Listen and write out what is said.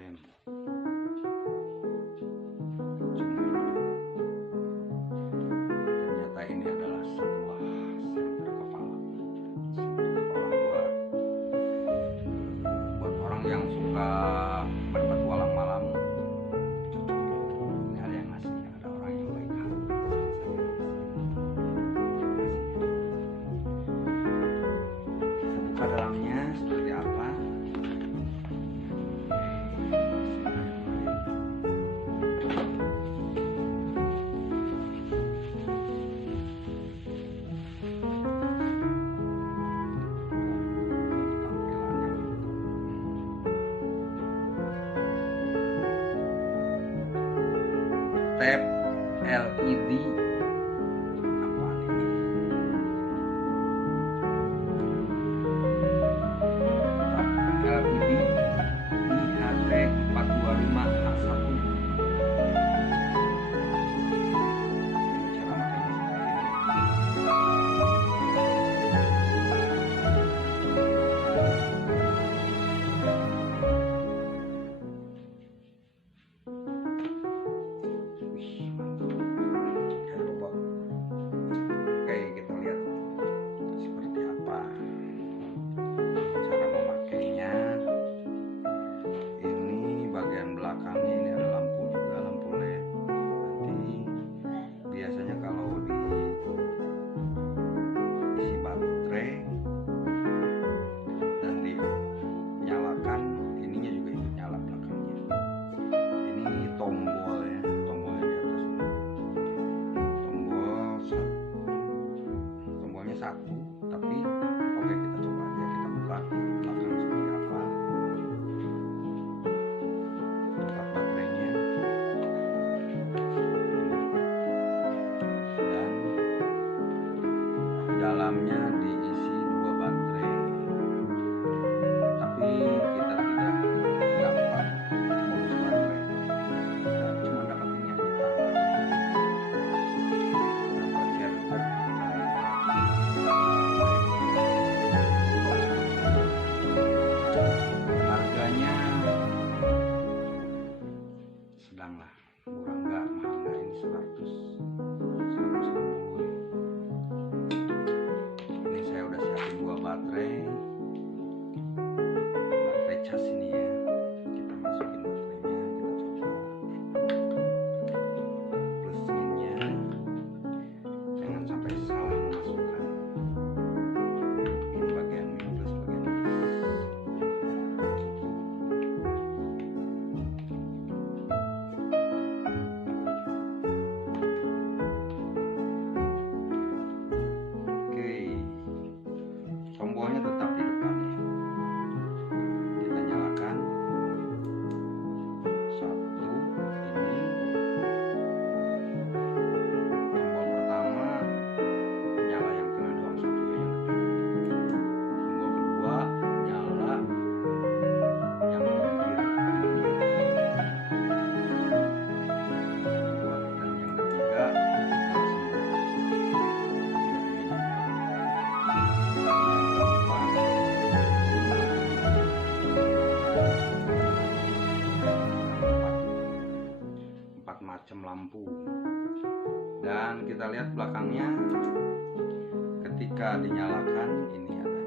headlamp. Ternyata ini adalah sebuah senter kepala. Senter kepala buat orang yang suka berpetualang malam. Ini ada yang ngasih, ada orang yang baik hati. Kita buka dalamnya seperti apa. Tab LED, apaan ini? Tab LED IHT425H1. Cara makanya belakangnya ini ada lampu juga, lampu LED. Nanti biasanya kalau diisi baterai dan dinyalakan, ininya juga ikut nyala belakangnya. Ini tombol ya, tombolnya di atas ini. Tombolnya satu, tapi oke, kita coba aja, kita buka belakang seperti apa. Dalamnya diisi 2 baterai, tapi kita tidak dapat modus baterai, kita cuma dapat ini aja, tanpa charger, harganya sedang lah, murah enggak, mahal enggak, ini 160. Baterai cas ini ya, kita masukin baterainya, kita coba plus minnya, jangan sampai salah memasukkan. Ini bagian minus, bagian tombolnya tetap di depan. Kita nyalakan satu, ini tombol pertama nyala yang tengah doang, satu yang kedua. Tombol kedua nyala yang pinggir, kedua, dan yang ketiga macam lampu. Dan kita lihat belakangnya, ketika dinyalakan ini ada